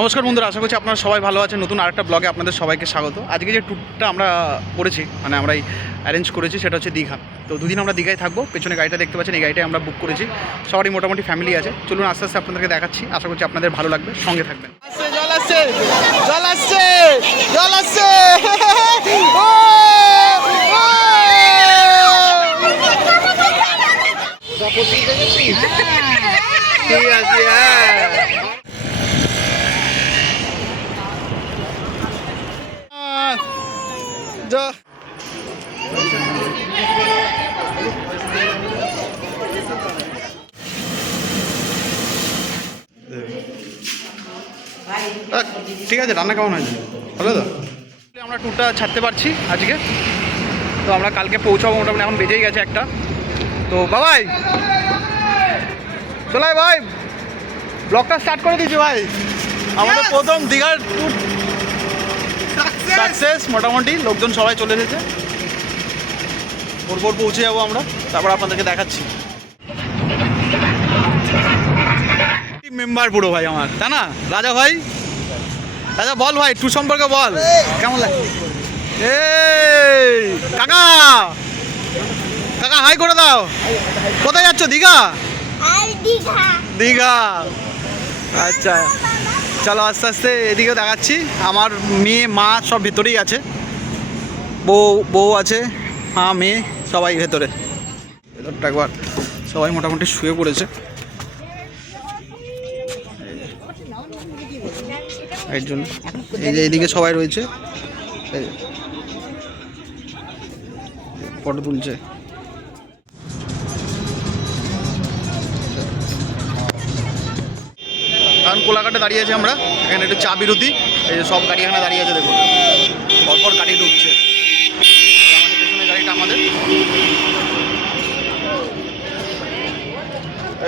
নমস্কার বন্ধুরা, আশা করছি আপনারা সবাই ভালো আছেন। নতুন আরেকটা ব্লগে আপনাদের সবাইকে স্বাগত। আজকে যে ট্যুরটা আমরা করেছি, মানে আমরাই অ্যারেঞ্জ করেছি, সেটা হচ্ছে দীঘা। তো দুদিন আমরা দীঘায় থাকবো। পেছনে গাড়িটা দেখতে পাচ্ছেন, এই গাড়িটাই আমরা বুক করেছি। সবারই মোটামুটি ফ্যামিলি আছে। চলুন আস্তে আস্তে আপনাদেরকে দেখাচ্ছি। আশা করছি আপনাদের ভালো লাগবে, সঙ্গে থাকবেন। জল আসছে, জল আসছে, জল আসছে। ঠিক আছে, হ্যাঁ। ঠিক আছে, রান্না কেমন হয়েছে? ভালো তো? আমরা ট্যুরটা ছাড়তে পারছি আজকে। তো আমরা কালকে পৌঁছাবো, মোটামুটি এখন বেজেই গেছে একটা। তো বাবাই চলাই ভাই, ব্লগটা স্টার্ট করে দিয়েছি ভাই। আমাদের প্রথম দীঘার ট্যুর সাকসেস। মোটামুটি লোকজন সবাই চলে এসেছে। ভোর পৌঁছে যাবো আমরা, তারপর আপনাদেরকে দেখাচ্ছি। মেম্বার পুরো ভাই আমার, তাই না রাজা ভাই? রাজা বল ভাই, ট্যুর সম্পর্কে বল, কেমন লাগে? এই কাকা, কাকা হাই করে দাও। কোথায় যাচ্ছ? দীঘা? দীঘা, আচ্ছা চলো আস্তে আস্তে এদিকে দেখাচ্ছি। আমার মেয়ে মা সব ভেতরেই আছে, বউ আছে, মা মেয়ে সবাই ভেতরে। ভেতরটা একবার সবাই মোটামুটি শুয়ে পড়েছে। এর জন্য এই যে এইদিকে সবাই রয়েছে, ফটো তুলছে। কারণ কোলাঘাটে দাঁড়িয়ে আছি আমরা, এখানে একটু চা বিরতি। এই যে সব গাড়ি এখানে দাঁড়িয়ে আছে, দেখুন পরপর গাড়ি ঢুকছে। আমাদের পেছনে গাড়িটা আমাদের।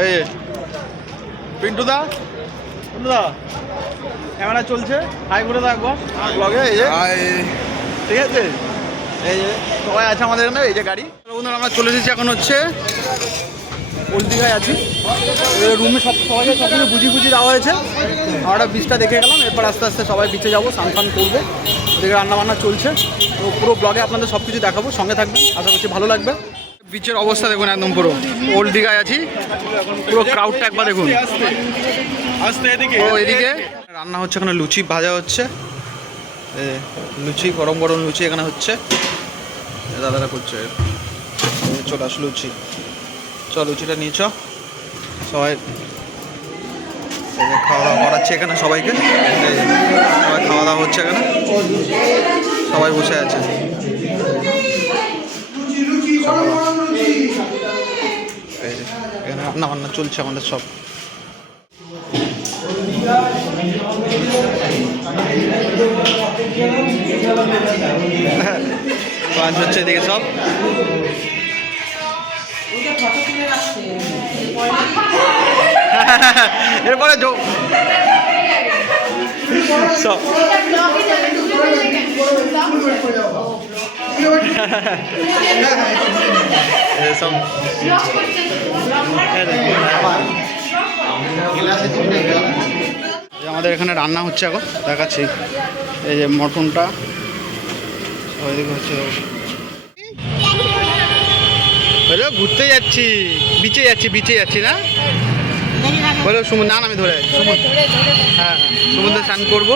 এই পিন্টুদা, পিন্টুদা ক্যামেরা চলছে, হাই করে দাও একবার ব্লগে। এই যে ঠিক আছে, এই যে সবাই আছে আমাদের এখানে। এই যে গাড়ি বন্ধুরা, আমরা চলে এসেছি। এখন হচ্ছে ওল্ড দীঘায় আছি। রুমে সবাইকে সব কিছু বুঝিয়ে দেওয়া হয়েছে। আমরা বিচটা দেখে গেলাম, এরপর আস্তে আস্তে সবাই বিচে যাবো, স্নান করবো। এদিকে রান্নাবান্না চলছে। তো পুরো ব্লগে আপনাদের সব কিছু দেখাবো, সঙ্গে থাকবেন, আশা করছি ভালো লাগবে। বিচের অবস্থা দেখুন, একদম পুরো ওল্ড দীঘায় আছি। পুরো ক্রাউডটা একবার দেখুন। ও এদিকে রান্না হচ্ছে, এখানে লুচি ভাজা হচ্ছে। লুচি, গরম গরম লুচি এখানে হচ্ছে, দাদারা করছে। চলে আস লুচি, চল লুচিটা নিয়ে চ। সবাই খাওয়া দাওয়া করাচ্ছে এখানে সবাইকে। সবাই খাওয়া দাওয়া হচ্ছে এখানে, সবাই বসে আছে। এখানে রান্না বান্না চলছে আমাদের সব। কাজ হচ্ছে এদিকে সব। এরপরে সব আমাদের এখানে রান্না হচ্ছে এখন, দেখাচ্ছি। এই যে মটনটা ওইদিকে হচ্ছে। ঘুরতে যাচ্ছি, বিচে যাচ্ছি না বলে না, আমি ধরে যাচ্ছি। হ্যাঁ, সমুদ্রে স্নান করবো।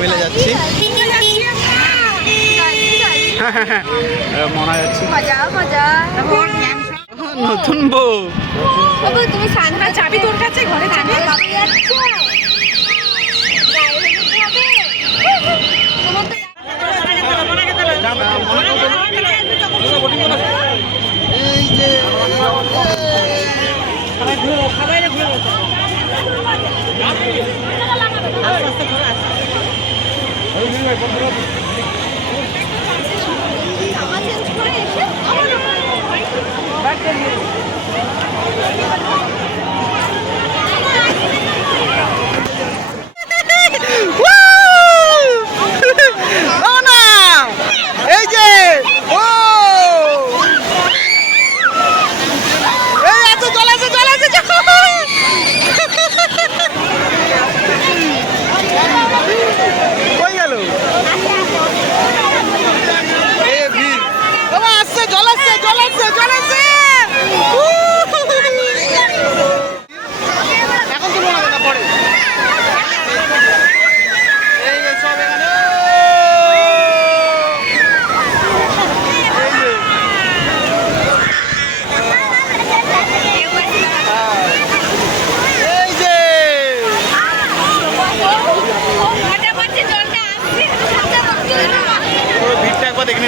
মিলে যাচ্ছি, মনে যাচ্ছি। নতুন বউ, তুমি চাবি তোর কাছে, ঘরে চাবি।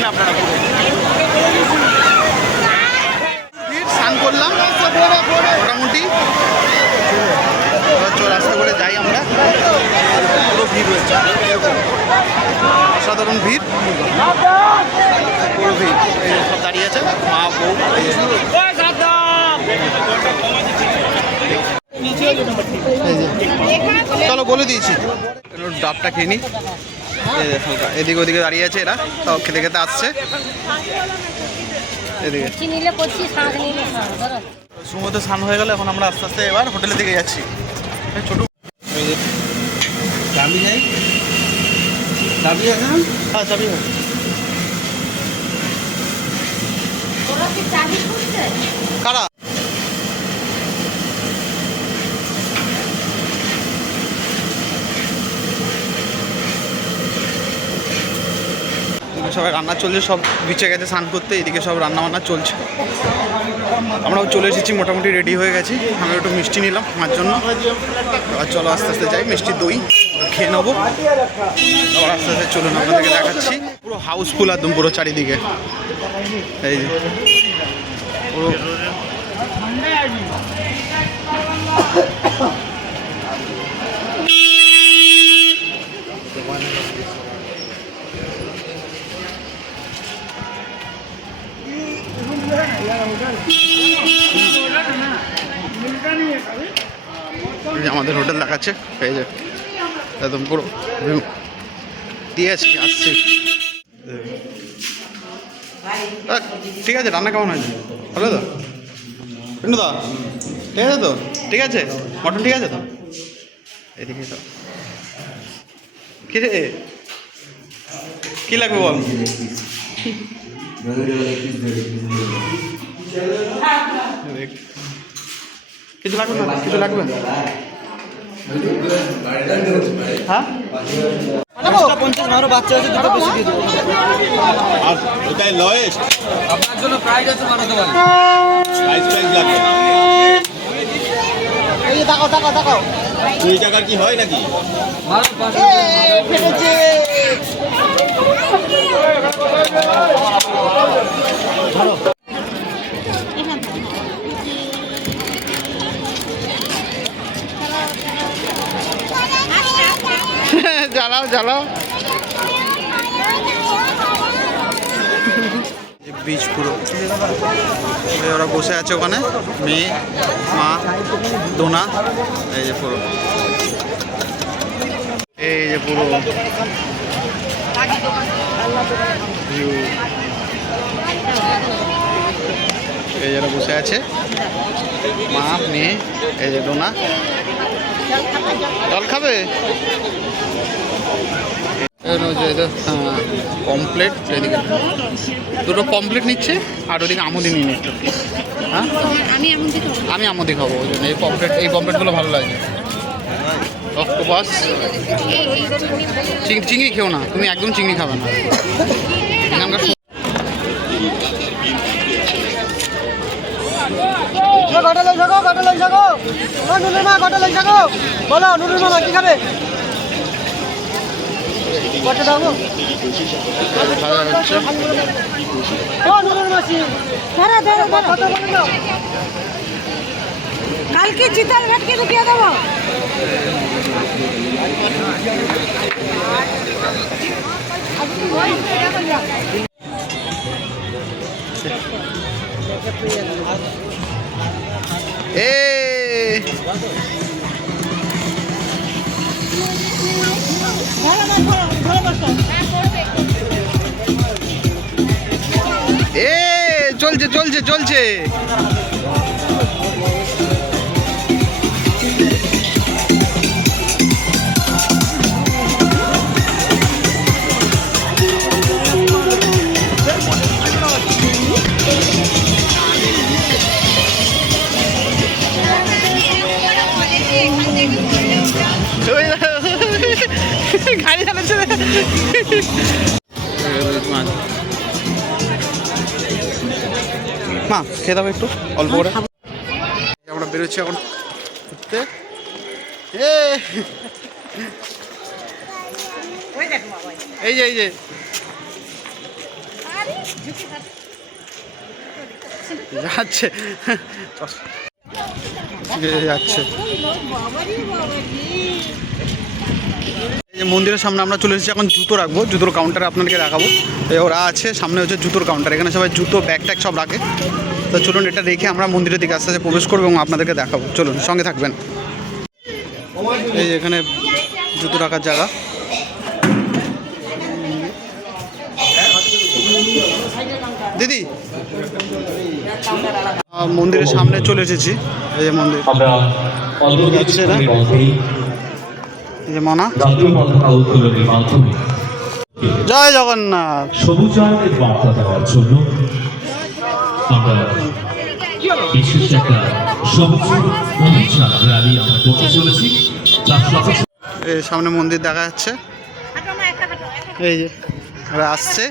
নিন আপনারা পুরো ভিড়, স্নান করলাম মোটামুটি। এবার রাস্তা করে যাই আমরা, পুরো ভিড় রয়েছে, এরকম অসাধারণ ভিড়, পুরো ভিড়। এই সব দাঁড়িয়ে আছে মা বউ। চলো বলে দিয়েছি, ডাবটা খেয়ে নি। এদিকে ওদিকে দাঁড়িয়ে আছে এরা, সব খেতে খেতে আসছে এদিকে। সমুদ্র স্নান হয়ে গেল, এখন আমরা আস্তে আস্তে এবার হোটেলের দিকে যাচ্ছি। ছোট চাবি নেই, চাবি আছে? হ্যাঁ চাবি হয়। কারা সবাই রান্না চলছে, সব বিচে গেছে স্নান করতে, এদিকে সব রান্না বান্না চলছে। আমরাও চলে এসেছি, মোটামুটি রেডি হয়ে গেছি। আমি একটু মিষ্টি নিলাম আমার জন্য। আর চলো আস্তে আস্তে যাই, মিষ্টি দই খেয়ে নেবো, আবার আস্তে আস্তে চলুন আপনাদেরকে দেখাচ্ছি। পুরো হাউসফুল একদম, পুরো চারিদিকে এই যে পুরো আমাদের হোটেল দেখাচ্ছে, এই যে একদম পুরো দিয়ে আছি, আসছি। ঠিক আছে, রান্না কেমন হয়েছে? ভালো তো পিন্টু দা? ঠিক আছে তো? ঠিক আছে, মটন ঠিক আছে তো? এদিকে তো কি রে, কি লাগবে বল? কিছু লাগবে না? কিছু লাগবে? হ্যাঁ 50 বাচ্চা আছে, দুটো বেশি দিয়ে দেবো। আর ওটাই লয়েস্ট, আপনার জন্য প্রাইস আছে, বানাতে পারেন। প্রাইস লাগবে। এই যে তাকাও তাকাও তাকাও, 2 টাকার কি হয় নাকি? ফেটেছে। জ্বালাও জ্বালাও। বীজ পুরো ওরা বসে আছে ওখানে, মেয়ে মা দোনা, এই যে পুরো, এই যে পুরো ভিউ। এই যারা বসে আছে মা মেয়ে, এই যে দোনা। জল খাবে? কমপ্লেট, এদিকে দুটো কমপ্লেট নিচ্ছে, আর ওদিকে আমুদি নিয়ে নিচ্ছে। হ্যাঁ আমি আমুদি খাবো, ওই জন্য এই কমপ্লেটগুলো ভালো লাগে। অক্টোপাস, চিংড়ি খেও না তুমি, একদম চিংড়ি খাবে না। এখানকার বলো নুরুল মামা কি খাবে? কটা দাও? কালকে চিতাল ঘাটকে ঢুকিয়ে দেবো। চলছে চলছে চলছে। গাড়ি চালাচ্ছে মা, খেয়ে দাও একটু অল্প করে। আমরা বেরোচ্ছি এখন ঘুরতে। এই যে যাচ্ছে যাচ্ছে। এই যে মন্দিরের সামনে আমরা চলে এসেছি, এখন জুতো রাখবো, জুতোর কাউন্টারে আপনাদেরকে দেখাবো। এই ওরা আছে সামনে, হচ্ছে জুতোর কাউন্টার, এখানে সবাই জুতো ব্যাগ ট্যাগ সব রাখে। তো চলুন এটা রেখে আমরা মন্দিরের দিকে আস্তে আস্তে প্রবেশ করবো এবং আপনাদেরকে দেখাবো। চলুন সঙ্গে থাকবেন। এই যে এখানে জুতো রাখার জায়গা। দিদি মন্দিরের সামনে চলে এসেছি। এই যে মন্দির, এই যে মনা। জয় জগন্নাথ। সবুজায়নের বার্তা দেওয়ার জন্য আমরা বিশেষ একটা সবুজ অভিযান র্যালি আমরা করতে চলেছি। এই সামনে মন্দির দেখা যাচ্ছে, এই যে ওরা আসছে।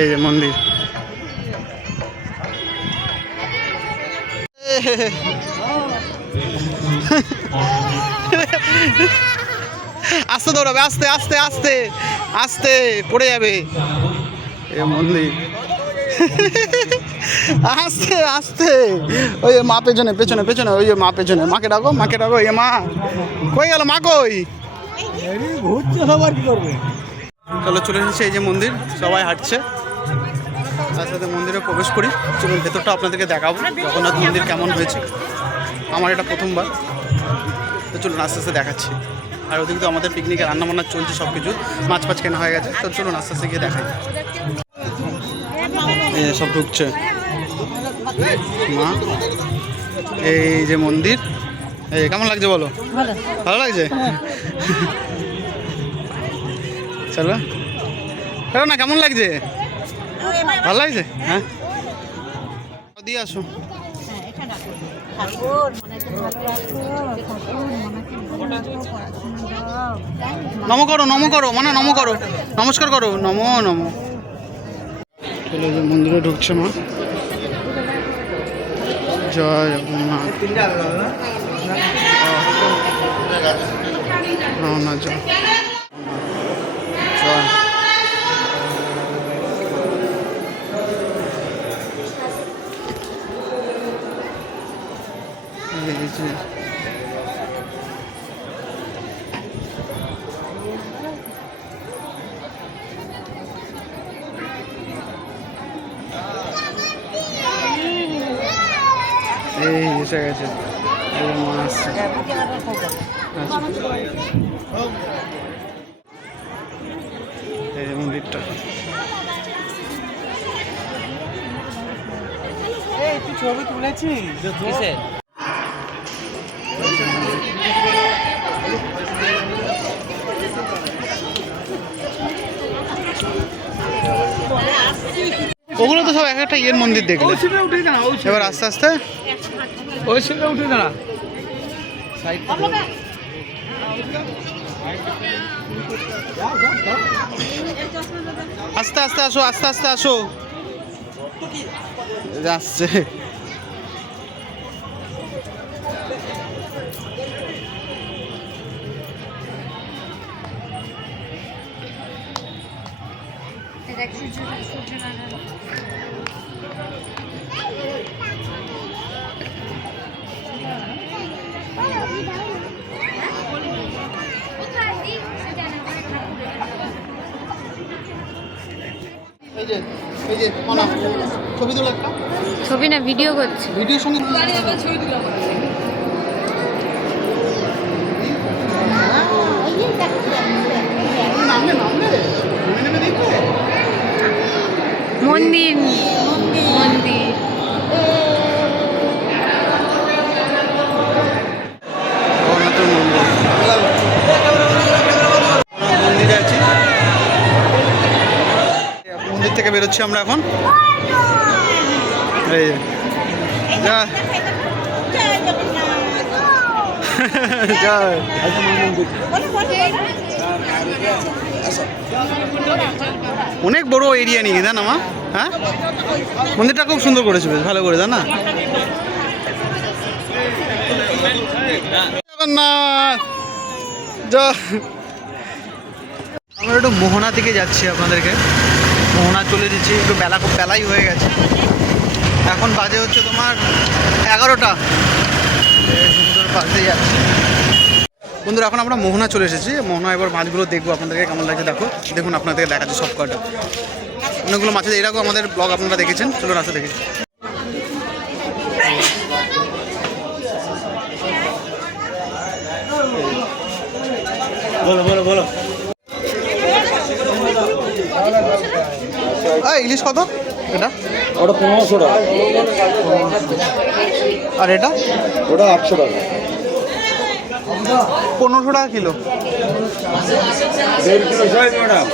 এই যে মন্দির, আস্তে দৌড়াবে, আস্তে আস্তে আস্তে আস্তে পড়ে যাবে। এই মন্দির আস্তে আস্তে। ওই মা পেছনে পেছনে পেছনে, ওই যে মা পেছনে, মাকে ডাকো, মাকে ডাকো। এ মা কই গেল, মা কই? চলো চলে এসেছে এই যে মন্দির, সবাই হাঁটছে। তার সাথে মন্দিরে প্রবেশ করি। চলুন ভেতরটা আপনাদেরকে দেখাবো জগন্নাথ মন্দির কেমন হয়েছে। আমার এটা প্রথমবার, তো চলুন আস্তে আস্তে দেখাচ্ছি। আর ওদিকে তো আমাদের পিকনিকে রান্নাবান্না চলছে, সব কিছু মাছ ফাছ কেনা হয়ে গেছে। তো চলুন আস্তে আস্তে গিয়ে দেখাই। এই সব ঢুকছে মা। এই যে মন্দির, এই কেমন লাগছে বলো? ভালো লাগছে? চলো চলো না, কেমন লাগছে? ভালো লাগছে? হ্যাঁ দিয়ে আসো। নম করো, নম করো, মানে নম করো, নমস্কার করো, নমো নমো। চলো যে মন্দিরে ঢুকছে মা। জয় জগন্নাথ। রওনা জয় জয়। এই যে এই এসে গেছে, এই মা আসছে। এই যে মন্দিরটা, তুই ছবি তুলেছিস? ওগুলো তো সব এক একটা ইয়ের মন্দির দেখলে। এবার আস্তে আস্তে ওই সিটে উঠে দাঁড়া। আস্তে আস্তে আসো, আস্তে আস্তে আসো। আসছে এই যে, এই যে মনা ছবি তোলা একটা। ছবি না, ভিডিও করছি। ভিডিওর সঙ্গে মন্দির মন্দির মন্দিরে আছি। মন্দির থেকে বেরোচ্ছি আমরা এখন। এই জয় জয়। অনেক বড় এরিয়া নিয়ে জান আমার। হ্যাঁ মন্দিরটা খুব সুন্দর করেছে, বেশ ভালো করে জান না। জগন্নাথ জয় আমরা একটু মোহনা থেকে যাচ্ছি, আপনাদেরকে মোহনা চলে দিচ্ছি, একটু বেলাই হয়ে গেছে। এখন বাজে হচ্ছে তোমার 11টা। সুন্দর বাজতে যাচ্ছে বন্ধুরা। এখন আমরা মোহনা চলে এসেছি। মোহনা এবার মাছগুলো দেখবো, আপনাদেরকে কেমন লাগছে দেখুন আপনাদেরকে দেখাচ্ছি সব কটা। অনেকগুলো মাছ আছে, এরকম আমাদের ব্লগ আপনারা দেখেছেন, চলুন আসতে দেখি। বলো ইলিশ কত এটা? ওটা 1500 টাকা। আর এটা? ওটা 800 টাকা। 1500 টাকা কিলো। 1.5 kilo size madam.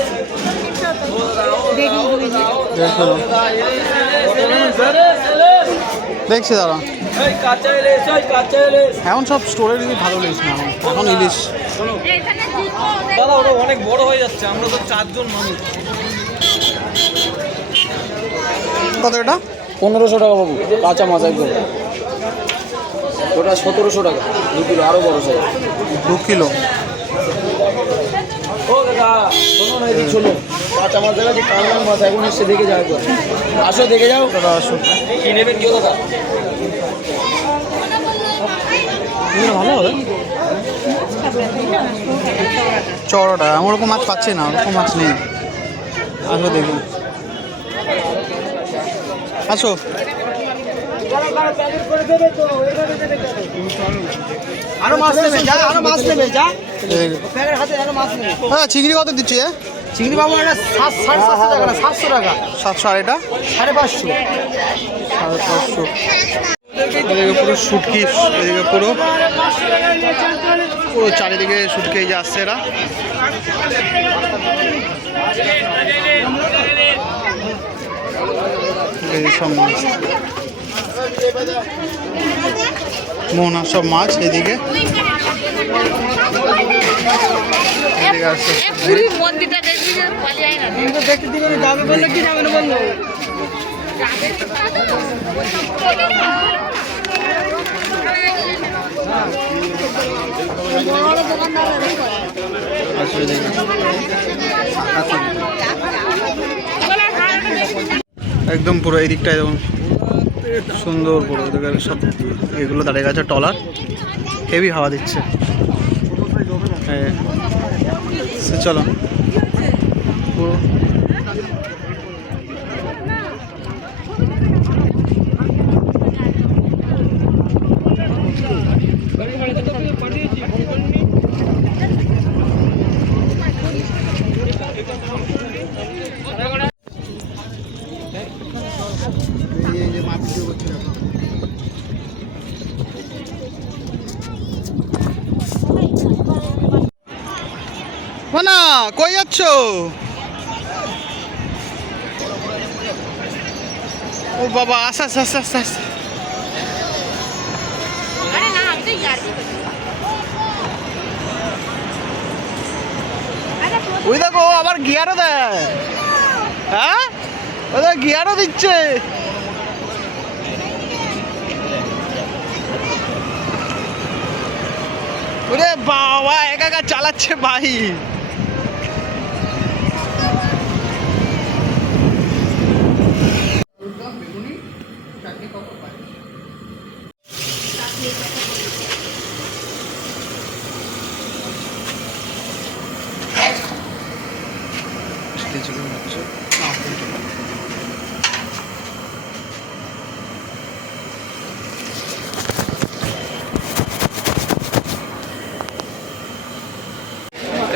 দেখছি দাঁড়া, এখন সব স্টোরের ইলিশ ভালো ইলিশ না, এখন ইলিশ দাদা ওটা অনেক বড় হয়ে যাচ্ছে, আমরা তো 4 জন মানুষ। কত এটা? 1500 টাকা বাবু, কাঁচা মাছ একদম। ওটা 1700 টাকা 2 কিলো, আরো বড় সাইজ 2 কিলো। ও দাদা শোনো না, এদিকে শোনো, কাঁচা মাছ দেখা যাচ্ছে, কাঁচা মাছ এখন এসে দেখে যাও একবার। আসো দেখে যাও দাদা আসো। কি নেবেন কেউ দাদা? ভালো হবে চড়াটা, আমি ওরকম মাছ পাচ্ছি না, ওরকম মাছ নেই। আসো দেখুন, আসো। আরো মাছ নেবে যা, আরো মাছ নেবে যা, প্যাকেট হাতে আরো মাছ নেবে। হ্যাঁ, চিংড়ি কত দিচ্ছি? চিংড়ি বাবু এটা 750 টাকা না 700 টাকা। 700। আর এটা 550। 550। এদিকে পুরো শুটকি, এদিকে পুরো চারিদিকে শুটকি এই যে আসছে এরা। এই সব মাছ, মোহনা সব মাছ এদিকে আসছে। মন্দিরটা দেখবি যে পালিয়ে আয় না। দেখতে দিবেন যাবে বললে কি যাবে না বললো। একদম পুরো এই দিকটায় যেমন সুন্দর পুরো সব এগুলো দাঁড়িয়ে গেছে ট্রলার, হেভি হাওয়া দিচ্ছে। হ্যাঁ চলো পুরো না কই যাচ্ছ? ও বাবা, আস আস আস আস আস। আরে না, আপনি গাড়ি ওই দেখো আবার গিয়ারও দেয়। হ্যাঁ, ওদের গিয়ারও দিচ্ছে। ওরে বাবা, একা একা চালাচ্ছে ভাই।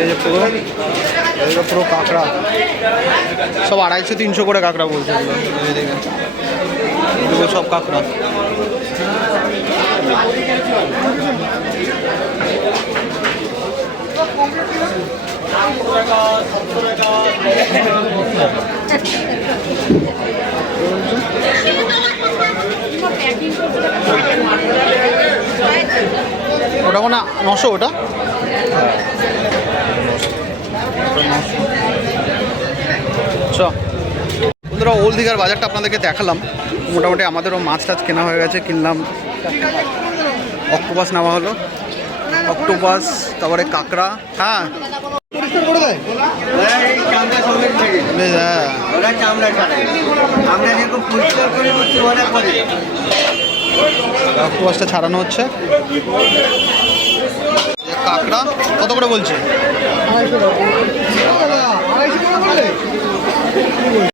এই যে পুরো কাঁকড়া সব 250-300 করে কাঁকড়া বলছে এগুলো সব কাঁকড়া। ওটা মানে 900 ওটা। বন্ধুরা, ওল্ড দীঘার বাজারটা আপনাদেরকে দেখালাম। মোটামুটি আমাদেরও মাছ টাছ কেনা হয়ে গেছে, কিনলাম। অক্টোপাস নেওয়া হলো, অক্টোপাস, তারপরে কাঁকড়া। হ্যাঁ বেশ, হ্যাঁ। অক্টোপাসটা ছাড়ানো হচ্ছে। কাঁকড়া কত করে বলছে?